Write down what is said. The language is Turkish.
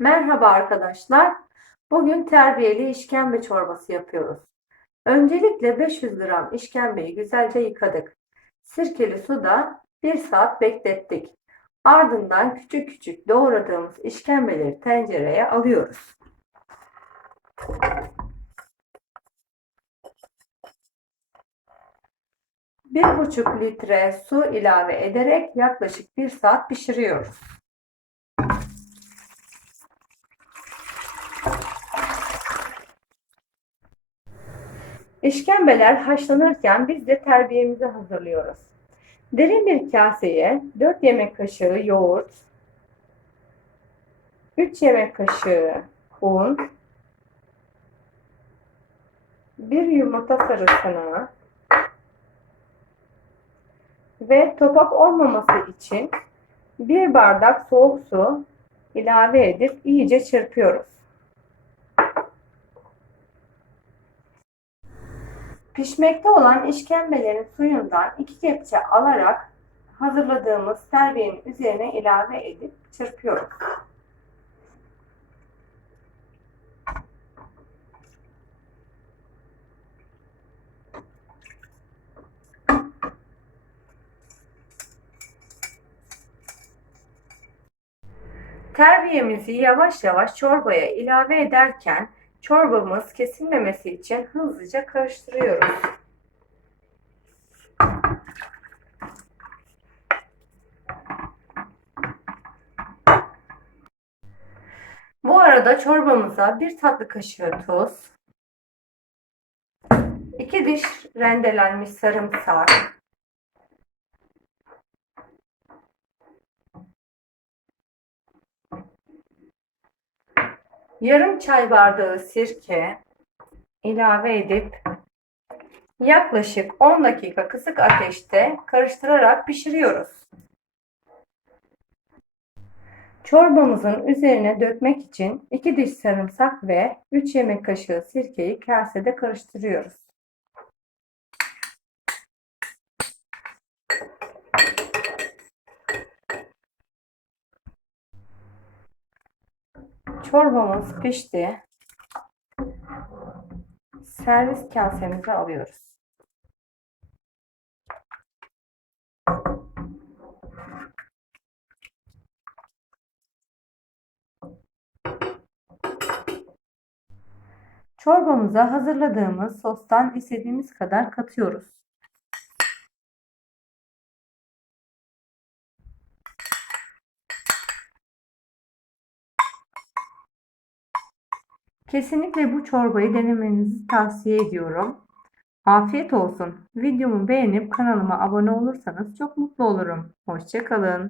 Merhaba arkadaşlar. Bugün terbiyeli işkembe çorbası yapıyoruz. Öncelikle 500 gram işkembeyi güzelce yıkadık. Sirkeli suda 1 saat beklettik. Ardından küçük küçük doğradığımız işkembeleri tencereye alıyoruz. Bir buçuk litre su ilave ederek yaklaşık 1 saat pişiriyoruz. İşkembeler haşlanırken biz de terbiyemizi hazırlıyoruz. Derin bir kaseye 4 yemek kaşığı yoğurt, 3 yemek kaşığı un, 1 yumurta sarısını ve topak olmaması için 1 bardak soğuk su ilave edip iyice çırpıyoruz. Pişmekte olan işkembelerin suyundan iki kepçe alarak hazırladığımız terbiyenin üzerine ilave edip çırpıyoruz. Terbiyemizi yavaş yavaş çorbaya ilave ederken çorbamız kesilmemesi için hızlıca karıştırıyoruz. Bu arada çorbamıza bir tatlı kaşığı tuz, iki diş rendelenmiş sarımsak, yarım çay bardağı sirke ilave edip yaklaşık 10 dakika kısık ateşte karıştırarak pişiriyoruz. Çorbamızın üzerine dökmek için 2 diş sarımsak ve 3 yemek kaşığı sirkeyi kasede karıştırıyoruz. Çorbamız pişti. Servis kasemize alıyoruz. Çorbamıza hazırladığımız sostan istediğimiz kadar katıyoruz. Kesinlikle bu çorbayı denemenizi tavsiye ediyorum. Afiyet olsun. Videomu beğenip kanalıma abone olursanız çok mutlu olurum. Hoşçakalın.